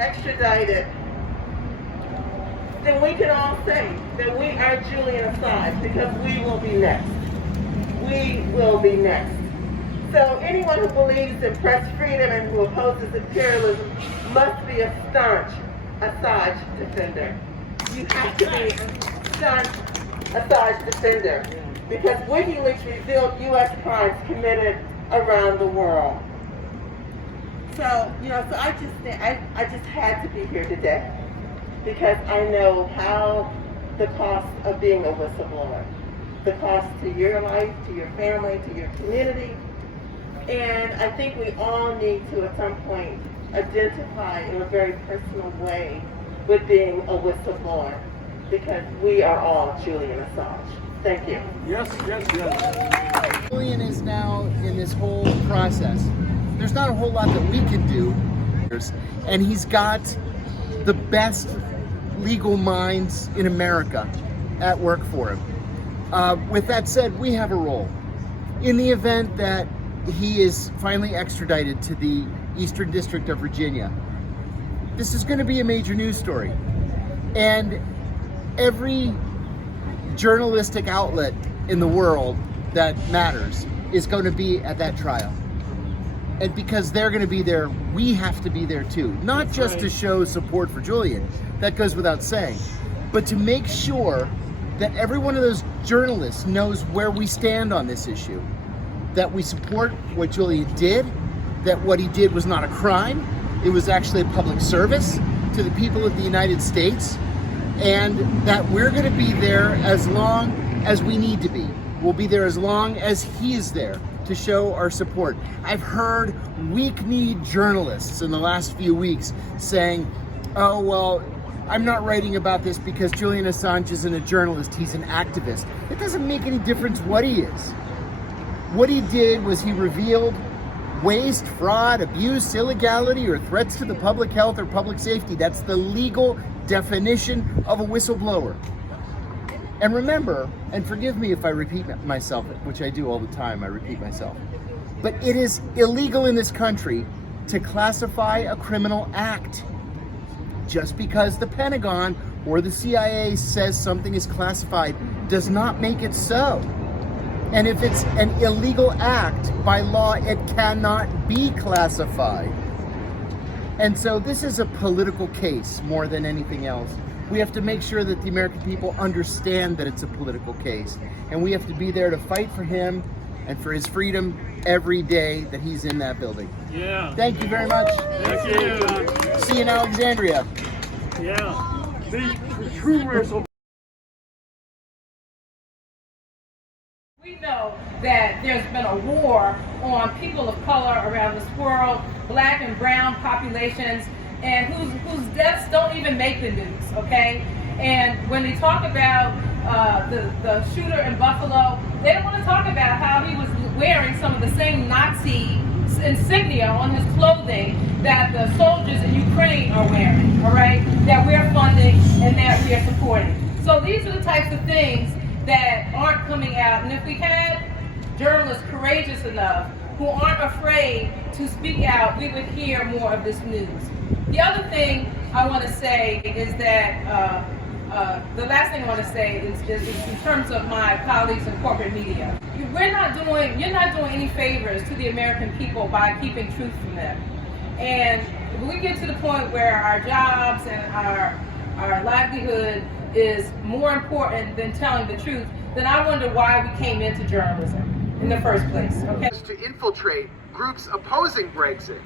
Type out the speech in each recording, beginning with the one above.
extradited, then we can all say that we are Julian Assange, because we will be next. We will be next. So anyone who believes in press freedom and who opposes imperialism must be a staunch Assange defender. You have to be a staunch Assange defender, because WikiLeaks revealed U.S. crimes committed around the world. So, so I just had to be here today, because I know how the cost of being a whistleblower, the cost to your life, to your family, to your community. And I think we all need to, at some point, identify in a very personal way with being a whistleblower, because we are all Julian Assange. Thank you. Yes, yes, yes. Julian is now in this whole process. There's not a whole lot that we can do, and he's got the best legal minds in America at work for him. With that said, we have a role. In the event that he is finally extradited to the Eastern District of Virginia, this is going to be a major news story. And every journalistic outlet in the world that matters is going to be at that trial. And because they're going to be there, we have to be there too. Not just to show support for Julian, that goes without saying, but to make sure that every one of those journalists knows where we stand on this issue. That we support what Julian did, that what he did was not a crime, it was actually a public service to the people of the United States, and that we're going to be there as long as we need to be. We'll be there as long as he is there to show our support. I've heard weak-kneed journalists in the last few weeks saying, oh, well, I'm not writing about this because Julian Assange isn't a journalist, he's an activist. It doesn't make any difference what he is. What he did was he revealed waste, fraud, abuse, illegality, or threats to the public health or public safety. That's the legal definition of a whistleblower. And remember, and forgive me if I repeat myself, which I do all the time, I repeat myself, but it is illegal in this country to classify a criminal act. Just because the Pentagon or the CIA says something is classified does not make it so. And if it's an illegal act, by law, it cannot be classified. And so this is a political case more than anything else. We have to make sure that the American people understand that it's a political case. And we have to be there to fight for him and for his freedom every day that he's in that building. Yeah. Thank you very much. Thank you. See you in Alexandria. Yeah. The true whistle. We know that there's been a war on people of color around this world, black and brown populations, and whose deaths don't even make the news, okay? And when they talk about the shooter in Buffalo, they don't want to talk about how he was wearing some of the same Nazi insignia on his clothing that the soldiers in Ukraine are wearing, all right? That we're funding and that we're supporting. So these are the types of things that aren't coming out. And if we had journalists courageous enough who aren't afraid to speak out, we would hear more of this news. The other thing I want to say is that the last thing I want to say is in terms of my colleagues in corporate media. You're not doing any favors to the American people by keeping truth from them. And if we get to the point where our jobs and our livelihood is more important than telling the truth, then I wonder why we came into journalism in the first place, okay? To infiltrate groups opposing Brexit.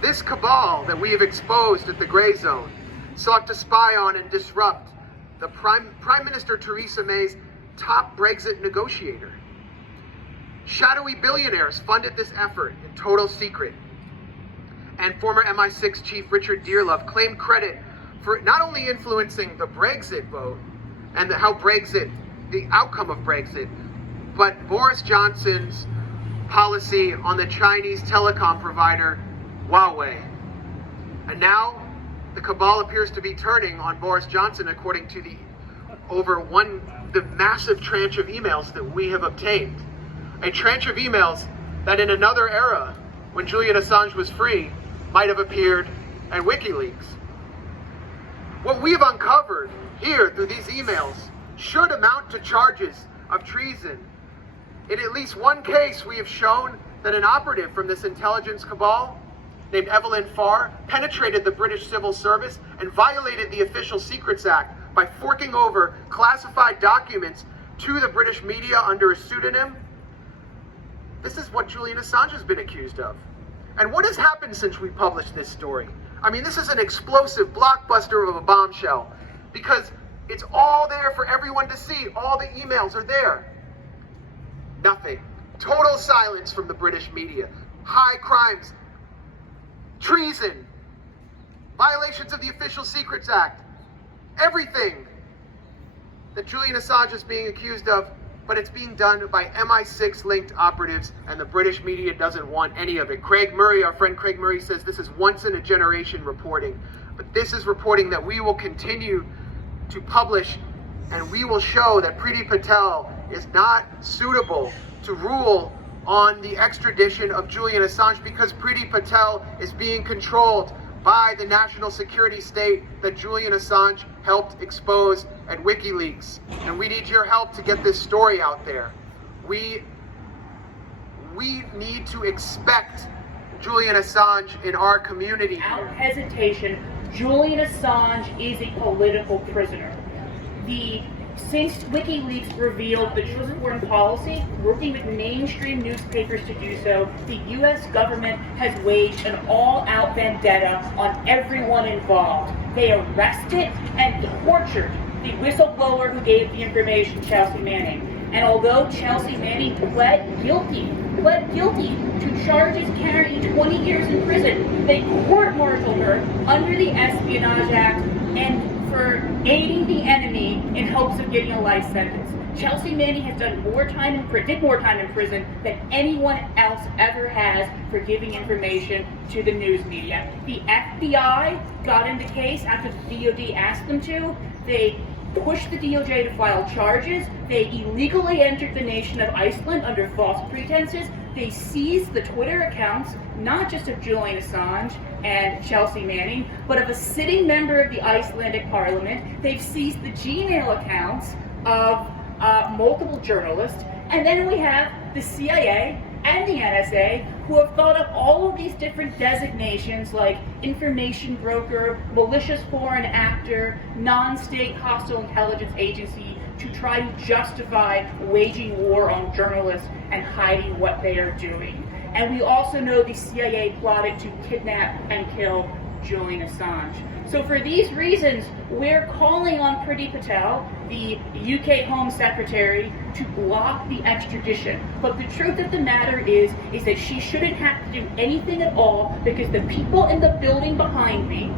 This cabal that we have exposed at the Grayzone sought to spy on and disrupt the Prime Minister Theresa May's top Brexit negotiator. Shadowy billionaires funded this effort in total secret. And former MI6 chief Richard Dearlove claimed credit for not only influencing the Brexit vote and the outcome of Brexit, but Boris Johnson's policy on the Chinese telecom provider Huawei. And now the cabal appears to be turning on Boris Johnson, according to the massive tranche of emails that we have obtained. A tranche of emails that in another era, when Julian Assange was free, might have appeared and WikiLeaks. What we have uncovered here through these emails should amount to charges of treason. In at least one case, we have shown that an operative from this intelligence cabal named Evelyn Farr penetrated the British Civil Service and violated the Official Secrets Act by forking over classified documents to the British media under a pseudonym. This is what Julian Assange has been accused of. And what has happened since we published this story? I mean, this is an explosive blockbuster of a bombshell because it's all there for everyone to see. All the emails are there. Nothing. Total silence from the British media. High crimes, treason, violations of the Official Secrets Act, everything that Julian Assange is being accused of, but it's being done by MI6 linked operatives, and the British media doesn't want any of it. Craig Murray, our friend Craig Murray, says this is once in a generation reporting, but this is reporting that we will continue to publish, and we will show that Priti Patel is not suitable to rule on the extradition of Julian Assange because Priti Patel is being controlled by the national security state that Julian Assange helped expose at WikiLeaks. And we need your help to get this story out there. We need to expect Julian Assange in our community. Without hesitation, Julian Assange is a political prisoner. Since WikiLeaks revealed the chosen foreign policy, working with mainstream newspapers to do so, the U.S. government has waged an all-out vendetta on everyone involved. They arrested and tortured the whistleblower who gave the information, Chelsea Manning. And although Chelsea Manning pled guilty to charges carrying 20 years in prison, they court-martialed her under the Espionage Act and for aiding the enemy in hopes of getting a life sentence. Chelsea Manning has did more time in prison than anyone else ever has for giving information to the news media. The FBI got into the case after the DOD asked them to. They pushed the DOJ to file charges. They illegally entered the nation of Iceland under false pretenses. They seized the Twitter accounts, not just of Julian Assange and Chelsea Manning, but of a sitting member of the Icelandic parliament. They've seized the Gmail accounts of multiple journalists. And then we have the CIA and the NSA, who have thought of all of these different designations like information broker, malicious foreign actor, non-state hostile intelligence agency to try to justify waging war on journalists and hiding what they are doing. And we also know the CIA plotted to kidnap and kill Julian Assange. So for these reasons, we're calling on Priti Patel, the UK Home Secretary, to block the extradition. But the truth of the matter is that she shouldn't have to do anything at all, because the people in the building behind me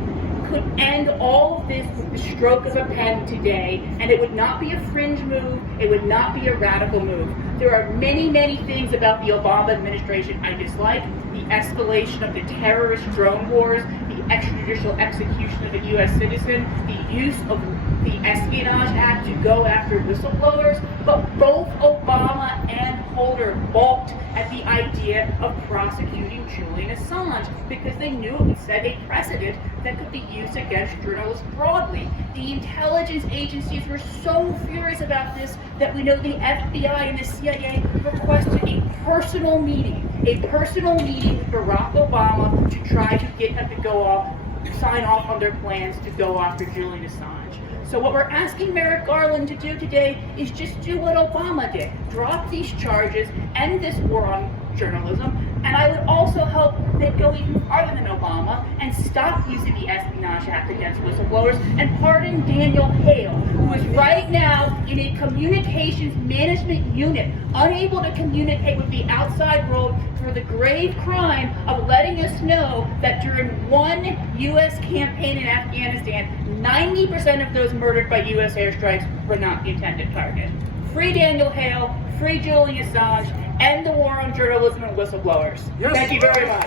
could end all of this with the stroke of a pen today, and it would not be a fringe move, it would not be a radical move. There are many, many things about the Obama administration I dislike. The escalation of the terrorist drone wars, the extrajudicial execution of a U.S. citizen, the use of the Espionage Act to go after whistleblowers, but both Obama and Holder balked at the idea of prosecuting Julian Assange because they knew it would set a precedent that could be used against journalists broadly. The intelligence agencies were so furious about this that we know the FBI and the CIA requested a personal meeting with Barack Obama to try to get him to sign off on their plans to go after Julian Assange. So what we're asking Merrick Garland to do today is just do what Obama did. Drop these charges, end this war on journalism, and I would also hope they'd go even farther than Obama and stop using the Espionage Act against whistleblowers and pardon Daniel Hale, who is right now in a communications management unit, unable to communicate with the outside world for the grave crime of letting us know that during one U.S. campaign in Afghanistan, 90% of those murdered by U.S. airstrikes were not the intended target. Free Daniel Hale, free Julian Assange, end the war on journalism and whistleblowers. Yes. Thank you very much.